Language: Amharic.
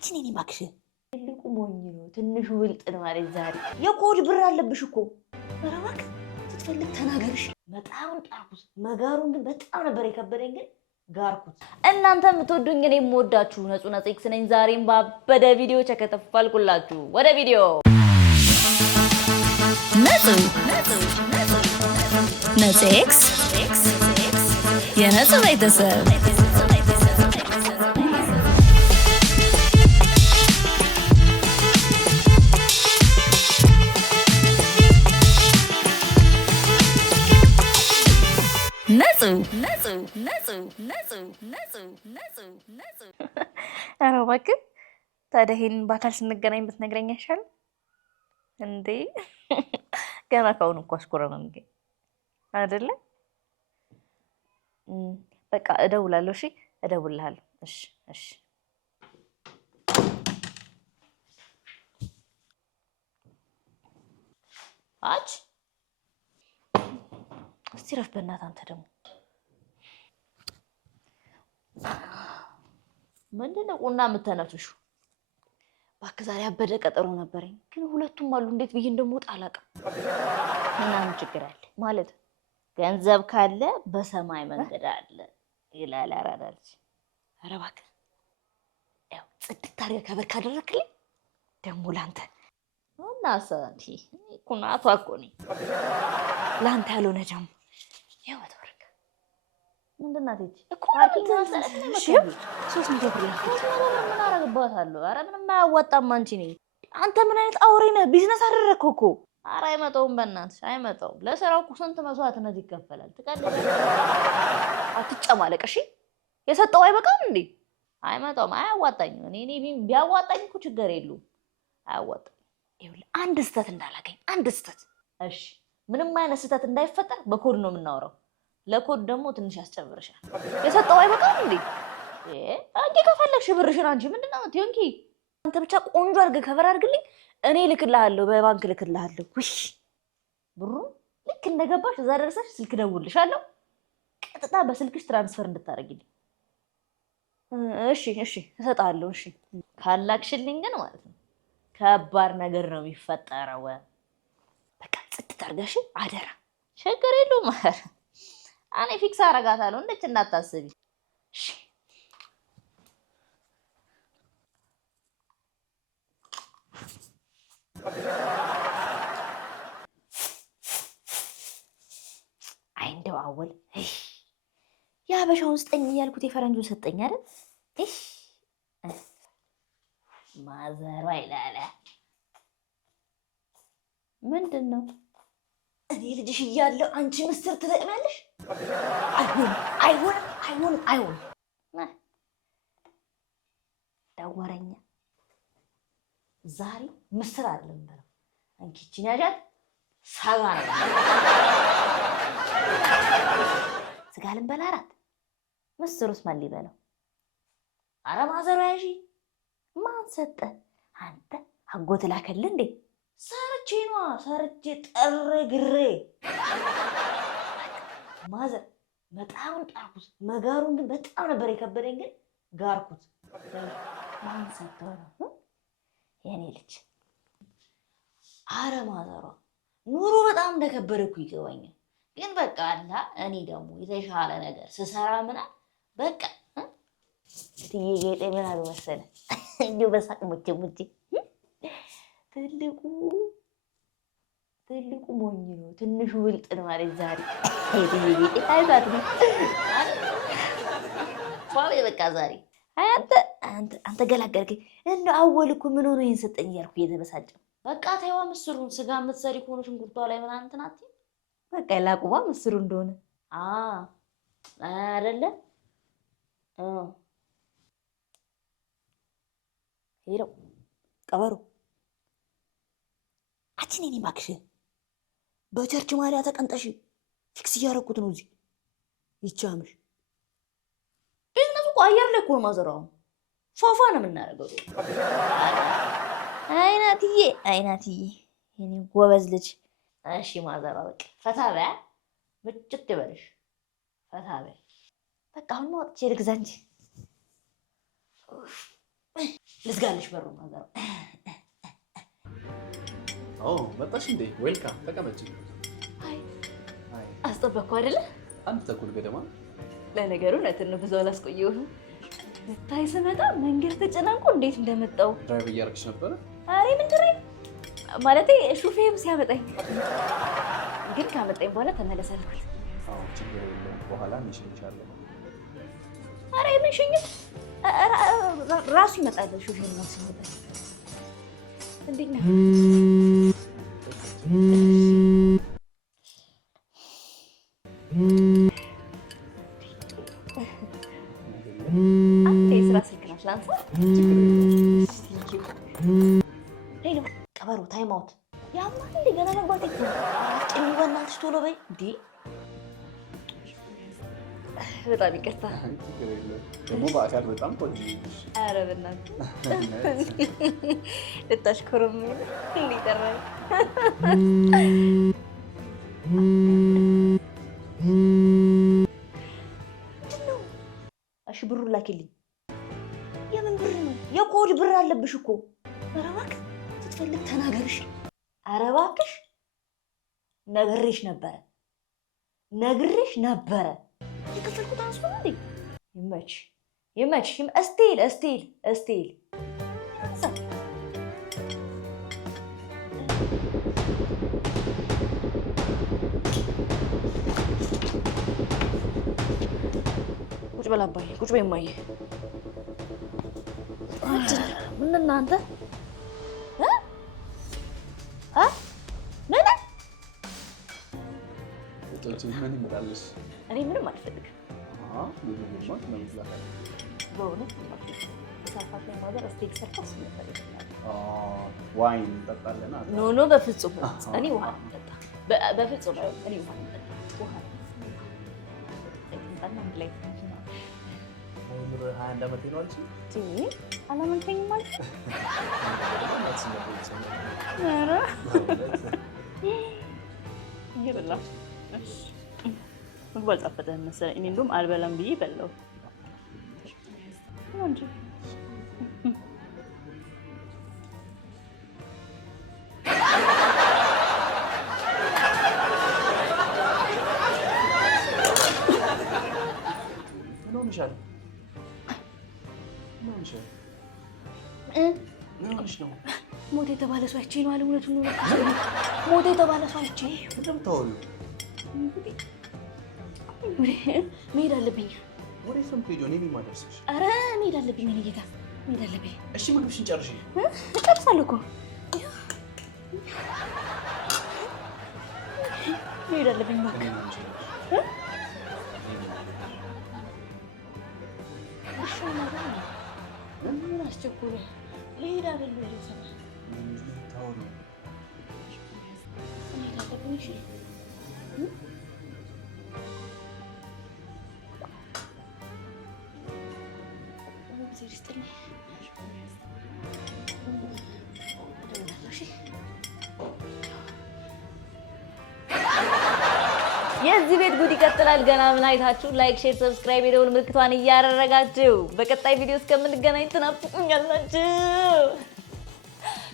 አችን እኔ ማክሽ ትልቁ ሞኝ ነው ትንሹ ብልጥ ነው ማለት ዛሬ የኮድ ብር አለብሽ እኮ አረባክ ስትፈልግ ተናገርሽ በጣም ጣርኩት መጋሩን ግን በጣም ነበር የከበደኝ ግን ጋርኩት እናንተ የምትወዱኝ እኔ የምወዳችሁ ነጹ ኤክስ ነኝ ዛሬም ባበደ ቪዲዮ ተከተፋልኩላችሁ ወደ ቪዲዮ ነጹ ኤክስ የነጹ ቤተሰብ ነጹ ኧረ እባክህ ታዲያ ይሄንን በአካል ስንገናኝ ብትነግረኝ አይሻልም እንዴ? ገና ከአሁኑ እኮ አስኮረመን ግን አይደለ? በቃ እደውላለሁ። እሺ እደውልልሃለሁ። እሺ አች እስቲ ረፍ በእናትህ አንተ ደግሞ ምንድነው ቁና የምትነፍሹ? እባክህ ዛሬ አበደ ቀጠሮ ነበረኝ ግን ሁለቱም አሉ እንዴት ብዬ እንደምወጣ አላውቅም። ምናምን ችግር አለ ማለት ገንዘብ ካለ በሰማይ መንገድ አለ ይላል አራዳልች። ኧረ እባክህ ያው ጽድት አድርገህ ከበር ካደረክልኝ ደግሞ ላንተ እና ሰንቲ ኩናቷ እኮ ነኝ ላንተ ያልሆነ ደግሞ ያው ተወርክ ምንድን ናት እኮ ፓርኪንግ ነው 300 ብር ያልኩት ምን አደርግባታለሁ? ኧረ ምንም አያዋጣም። አንቺ ነኝ አንተ ምን አይነት አውሬ ነህ? ቢዝነስ አደረግከው እኮ። ኧረ አይመጣውም በእናትሽ አይመጣውም። ለስራው እኮ ስንት መስዋዕትነት ይከፈላል። ትቀልዳለህ። አትጨማለቅ እሺ። የሰጠው አይበቃም እንዴ? አይመጣውም። አያዋጣኝም። እኔ ቢያዋጣኝ እኮ ችግር የለውም። አያዋጣኝም። ይኸውልህ አንድ ስህተት እንዳላገኝ አንድ ስህተት እሺ፣ ምንም አይነት ስህተት እንዳይፈጠር በኮድ ነው የምናወራው። ለኮድ ደግሞ ትንሽ ያስጨብርሻል። የሰጠው አይበቃም እንዴ? አንቺ ከፈለግሽ ብርሽን አንቺ ምንድነው ትንኪ? አንተ ብቻ ቆንጆ አድርገህ ከበር አድርግልኝ። እኔ ልክልሃለሁ፣ በባንክ ልክልሃለሁ። ውይ ብሩ ልክ እንደገባሽ እዛ ደርሰሽ ስልክ ደውልልሻለሁ። ቀጥታ በስልክሽ ትራንስፈር እንድታደርጊልኝ። እሺ እሰጥሃለሁ። እሺ ካላክሽልኝ ግን ማለት ነው ከባድ ነገር ነው የሚፈጠረው። በቃ ጽድት አድርገሽ አደራ። ችግር የለውም። እኔ ፊክስ አደርጋታለሁ እንደች እንዳታስቢ። እሺ አይ እንደው አወል የሀበሻውን ስጠኝ እያልኩት የፈረንጁን ሰጠኝ አይደል? ማዘሯ ይላል። ምንድን ነው እኔ ልጅሽ እያለሁ አንቺ ምስር ትለቅማለሽ? አይሆንም። ዳወረኛ ዛሬ ምስር አይደለም በለው አንቺ እቺን ያዣት ሳጋ ነው ስጋ ልንበላ አራት ምስሩስ ማን ሊበላው? ኧረ ማዘሯ ያዢ ማን ሰጠ? አንተ አጎት ላከልህ እንዴ? ሰርቼ ጠረግሬ ማዘር በጣም ጣርኩት መጋሩን ግን በጣም ነበር የከበደኝ ግን ጋርኩት። ማን ሰጠው ነው የኔ ልጅ? ኧረ ማዘሯ ኑሮ በጣም እንደከበደ እኮ ይገባኛል ግን በቃ አላ እኔ ደግሞ የተሻለ ነገር ስሰራ ምናምን በቃ እትዬ ጌጤ ምን አሉ መሰለህ እንዲሁ በሳቅ ሙቼ ትልቁ ሞኝ ነው ትንሹ ብልጥ ነው ማለት ዛሬ እትዬ ጌጤ አይባት ነው ፏቤ በቃ ዛሬ አንተ ገላገልከኝ። እንደው አወል እኮ ምን ሆኖ ይሄን ሰጠኝ እያልኩ እየተበሳጨሁ በቃ ተይዋ ምስሩን ስጋ የምትሰሪ ከሆነ ሽንኩርቷ ላይ ምናምን እንትን አትይም በቃ ላቁባ ምስሩ እንደሆነ አይደለ? ሄለው ቀበሮ አችን እኔ እባክሽ በቸርች ማሪያ ተቀንጠሽ ፊክስ እያደረኩት ነው እዚህ ይቻምሽ ቢዝነሱ እኮ አየር ላይ እኮ ነው ማዘራው ፏፏ ነው የምናደርገው። አይናትዬ የኔ ጎበዝ ልጅ። እሺ ማዘሯ በቃ ፈታ በያ ብጭት ይበልሽ ፈታ በያ በቃ አሁን ወጥቼ ልግዛ እንጂ ልዝጋልሽ በሩ ማዘር። መጣሽ እንዴ? ዌልካም ተቀመጪ። አስጠበቅኩ አይደለ? አንድ ተኩል ገደማ። ለነገሩ እውነትን ነው ብዙ አላስቆየሁም። ብታይ ስመጣ መንገድ ተጨናንቆ እንዴት እንደመጣው። ድራይቭ እያደረግሽ ነበረ? አሬ ምን ድራይቭ ማለቴ ሹፌሩ ሲያመጣኝ፣ ግን ካመጣኝ በኋላ ተመለሳልኩት። ችግር የለውም በኋላ እንሽልሻለሁ። አሬ ምን ሽኝት ራሱ ይመጣል ሹፌሩ ነው ሲመጣ። እንዴት ነው? ሄሎ ቀበሮ ታይም አውት ያማል ገና መግባት የሚበናልሽ ቶሎ በይ እንዴ። በጣም ይቅርታ ደግሞ በአካል በጣም ቆንጆ። ኧረ በእናትህ ልታሽኮረም እንዲጠራኝ። እሺ ብሩን ላኪልኝ። የምን ብር ነው? የኮድ ብር አለብሽ እኮ። ኧረ እባክህ ስትፈልግ ተናገርሽ። ኧረ እባክሽ ነግሬሽ ነበረ። የከፈልኩት አንሱ እንዴ? ይመች እስቴል ቁጭ በል አባዬ፣ ቁጭ በይ እማዬ። ምን እናንተ ምን ይመጣልሽ? እኔ ምንም አልፈልግም። በእውነት ዋይን እንጠጣለን። ኖ በፍጹም እኔ ውሃ ነው የምጠጣ። በፍጹም እኔ ውሃ ነው የምጠጣ። ላይ 21 ዓመቴ ነው አልሽ? አላመንከኝም ማለት ነው? ይሄ በላ ምግብ አልጣፈጠህም መሰለኝ። እኔ እንደውም አልበላም ብዬ በላው እንጂ ሞት የተባለ ሰው አይቼ ነው አለ። እውነቱን ነው። ሞት የተባለ ሰው አይቼ መሄድ አለብኝ። ወደ ሰም ከጆ ነኝ ማደርስሽ። ኧረ መሄድ አለብኝ። እኔ ጌታ መሄድ አለብኝ። እሺ ምግብሽን ጨርሺ። እጨርሳለሁ እኮ መሄድ አለብኝ። ምን አስቸኮለህ? ልሄድ አይደል? የዚህ ቤት ጉድ ይቀጥላል። ገና ምን አይታችሁ? ላይክ፣ ሼር፣ ሰብስክራይብ የደውል ምልክቷን እያደረጋችሁ በቀጣይ ቪዲዮ እስከምንገናኝ ትናፍቁኛላችሁ።